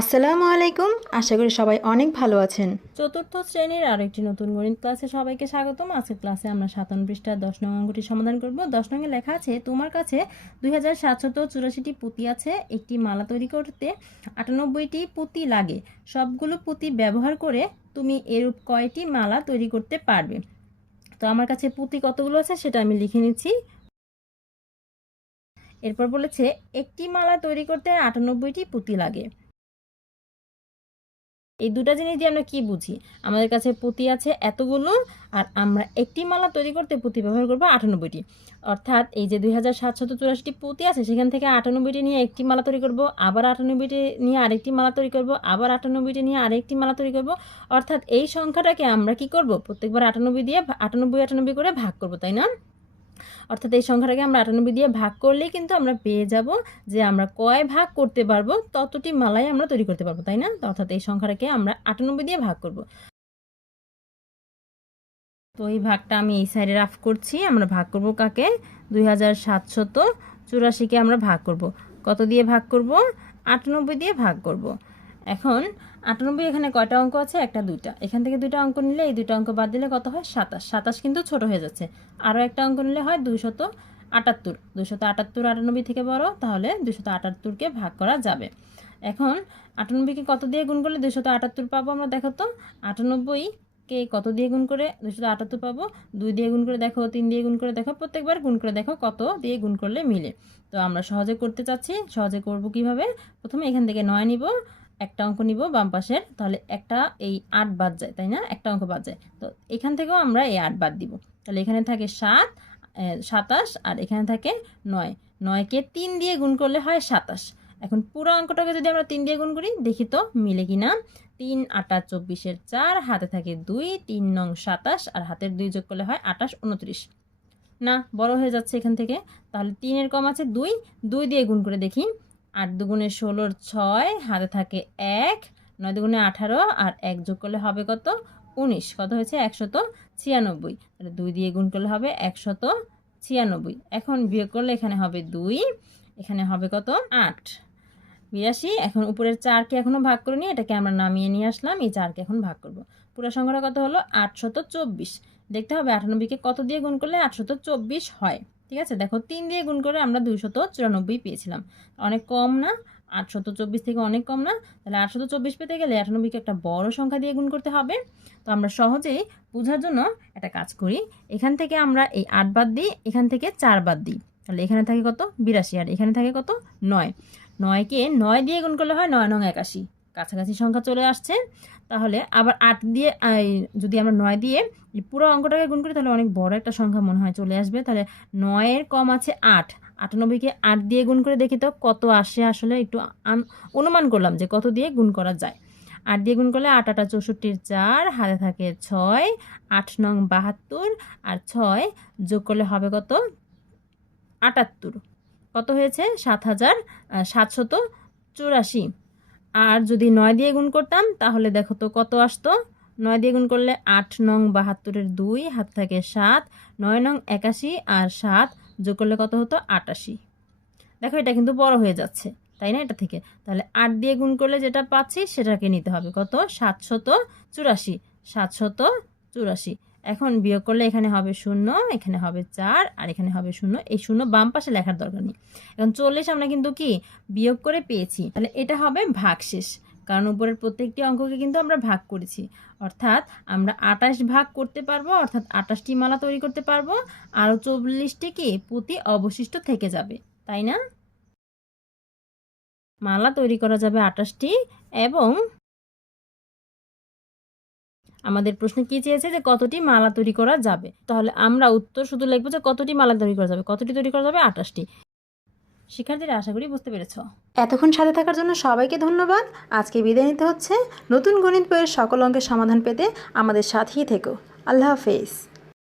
আসসালামু আলাইকুম। আশা করি সবাই অনেক ভালো আছেন। চতুর্থ শ্রেণির আরও একটি নতুন গণিত ক্লাসে সবাইকে স্বাগতম। আজকের ক্লাসে আমরা সাতান্ন পৃষ্ঠা দশ নং অঙ্কটি সমাধান করব। দশ নঙ্গে লেখা আছে, তোমার কাছে দুই হাজার চুরাশিটি পুঁতি আছে। একটি মালা তৈরি করতে আটানব্বইটি পুঁতি লাগে। সবগুলো পুঁতি ব্যবহার করে তুমি এরূপ কয়টি মালা তৈরি করতে পারবে? তো আমার কাছে পুঁতি কতগুলো আছে সেটা আমি লিখে নিচ্ছি। এরপর বলেছে, একটি মালা তৈরি করতে আটানব্বইটি পুঁতি লাগে। এই দুটা জিনিস দিয়ে আমরা কি বুঝি? আমাদের কাছে পুঁতি আছে এতগুলো, আর আমরা একটি মালা তৈরি করতে পুঁতি ব্যবহার করব আটানব্বইটি। অর্থাৎ এই যে দুই পুঁতি আছে, সেখান থেকে আটানব্বইটি নিয়ে একটি মালা তৈরি করব, আবার আটানব্বইটি নিয়ে আরেকটি মালা তৈরি করব, আবার আটানব্বইটি নিয়ে আরেকটি মালা তৈরি করব। অর্থাৎ এই সংখ্যাটাকে আমরা কি করব? প্রত্যেকবার আটানব্বই দিয়ে আটানব্বই আটানব্বই করে ভাগ করব, তাই না? অর্থাৎ এই সংখ্যাটাকে আমরা আটানব্বই দিয়ে ভাগ করলেই কিন্তু আমরা পেয়ে যাব যে আমরা কয় ভাগ করতে পারব, ততটি মালাই আমরা তৈরি করতে পারব, তাই না? অর্থাৎ এই সংখ্যাটাকে আমরা আটানব্বই দিয়ে ভাগ করব। তো এই ভাগটা আমি এই সাইডে রাফ করছি, আমরা ভাগ করব কাকে? দুই হাজার সাতশত চুরাশিকে আমরা ভাগ করব। কত দিয়ে ভাগ করব? আটানব্বই দিয়ে ভাগ করব। এখন আটানব্বই এখানে কয়টা অঙ্ক আছে? একটা, দুইটা। এখান থেকে দুইটা অঙ্ক নিলে এই দুইটা অঙ্ক বাদ দিলে কত হয়? সাতাশ। সাতাশ কিন্তু ছোট হয়ে যাচ্ছে। আরও একটা অঙ্ক নিলে হয় দুইশত আটাত্তর। দুশত আটাত্তর আটানব্বই থেকে বড়, তাহলে দুশত আটাত্তরকে ভাগ করা যাবে। এখন আটানব্বইকে কত দিয়ে গুণ করলে দুশত আটাত্তর পাবো আমরা? দেখো তো, আটানব্বইকে কত দিয়ে গুণ করে দুশত আটাত্তর পাবো? দুই দিয়ে গুণ করে দেখো, তিন দিয়ে গুণ করে দেখো, প্রত্যেকবার গুণ করে দেখো কত দিয়ে গুণ করলে মিলে। তো আমরা সহজে করতে চাচ্ছি। সহজে করব কীভাবে? প্রথমে এখান থেকে নয় নিব। একটা অঙ্ক নিব বাম পাশের, তাহলে একটা এই আট বাদ যায়, তাই না? একটা অঙ্ক বাদ যায়। তো এখান থেকেও আমরা এই আট বাদ দিব। তাহলে এখানে থাকে সাত সাতাশ, আর এখানে থাকে নয়। নয়কে তিন দিয়ে গুণ করলে হয় সাতাশ। এখন পুরো অঙ্কটাকে যদি আমরা তিন দিয়ে গুণ করি, দেখি তো মিলে কি না তিন আটা চব্বিশের চার, হাতে থাকে দুই, তিন নং সাতাশ, আর হাতের দুই যোগ করলে হয় আটাশ উনত্রিশ। না, বড় হয়ে যাচ্ছে এখান থেকে। তাহলে তিনের কম আছে দুই দুই দিয়ে গুণ করে দেখি। আট দুগুণে ষোলোর ছয়, হাতে থাকে এক, নয় দুগুণে আঠারো, আর এক যোগ করলে হবে কত? উনিশ। কত হয়েছে? একশত ছিয়ানব্বই। তাহলে দুই দিয়ে গুণ করলে হবে একশত ছিয়ানব্বই। এখন বিয়োগ করলে এখানে হবে দুই, এখানে হবে কত? আট। বিরাশি। এখন উপরের চারকে এখনও ভাগ করে নিয়ে এটাকে আমরা নামিয়ে নিয়ে আসলাম, এই চারকে এখন ভাগ করব। পুরো সংখ্যাটা কত হলো? আটশত চব্বিশ। দেখতে হবে আটানব্বইকে কত দিয়ে গুণ করলে আটশত চব্বিশ হয়? ঠিক আছে? দেখো, তিন দিয়ে গুণ করে আমরা দুইশত চুরানব্বই পেয়েছিলাম। অনেক কম না? আটশত চব্বিশ থেকে অনেক কম না? তাহলে আটশত চব্বিশ পেতে গেলে আটানব্বইকে একটা বড় সংখ্যা দিয়ে গুণ করতে হবে। তো আমরা সহজেই বোঝার জন্য একটা কাজ করি। এখান থেকে আমরা এই আট বাদ দিই, এখান থেকে চার বাদ দিই। তাহলে এখানে থাকে কত? বিরাশি। আর এখানে থাকে কত? নয়। নয়কে নয় দিয়ে গুণ করলে হয় নয় নং একাশি। কাছাকাছি সংখ্যা চলে আসছে। তাহলে আবার আট দিয়ে যদি আমরা নয় দিয়ে পুরো অঙ্কটাকে গুণ করি, তাহলে অনেক বড় একটা সংখ্যা মনে হয় চলে আসবে। তাহলে নয়ের কম আছে আট। আটানব্বইকে আট দিয়ে গুণ করে দেখি তো কত আসে আসলে। একটু অনুমান করলাম যে কত দিয়ে গুণ করা যায়। আট দিয়ে গুণ করলে আট, আটা চৌষট্টির চার, হাতে থাকে ছয়, আট নং বাহাত্তর, আর ছয় যোগ করলে হবে কত? আটাত্তর। কত হয়েছে? সাত হাজার সাতশত চুরাশি। আর যদি নয় দিয়ে গুণ করতাম, তাহলে দেখো তো কত আসতো? নয় দিয়ে গুণ করলে আট নং বাহাত্তরের দুই, হাত থাকে সাত, নয় নং একাশি আর সাত যোগ করলে কত হতো? আটাশি। দেখো এটা কিন্তু বড় হয়ে যাচ্ছে, তাই না এটা থেকে? তাহলে আট দিয়ে গুণ করলে যেটা পাচ্ছি সেটাকে নিতে হবে। কত? সাতশত চুরাশি। সাতশত চুরাশি। এখন বিয়োগ করলে এখানে হবে শূন্য, এখানে হবে চার, আর এখানে হবে শূন্য। এই শূন্য বাম পাশে লেখার দরকার নেই। এখন চল্লিশ আমরা কিন্তু কি? বিয়োগ করে পেয়েছি। তাহলে এটা হবে ভাগশেষ। কারণ উপরের প্রত্যেকটি অঙ্ককে কিন্তু আমরা ভাগ করেছি। অর্থাৎ আমরা আটাশ ভাগ করতে পারব, অর্থাৎ আটাশটি মালা তৈরি করতে পারব আরও চল্লিশটি কি? পুঁতি অবশিষ্ট থেকে যাবে। তাই না? মালা তৈরি করা যাবে আটাশটি এবং আমাদের প্রশ্ন কি চেয়েছে যে কতটি মালা তৈরি করা যাবে? তাহলে আমরা উত্তর শুধু লিখব যে কতটি মালা তৈরি করা যাবে। কতটি তৈরি করা যাবে? আঠাশটি। শিক্ষার্থীরা, আশা করি বুঝতে পেরেছ। এতক্ষণ সাথে থাকার জন্য সবাইকে ধন্যবাদ। আজকে বিদায় নিতে হচ্ছে। নতুন গণিত বইয়ের সকল অঙ্কের সমাধান পেতে আমাদের সাথেই থেকো। আল্লাহ হাফেজ।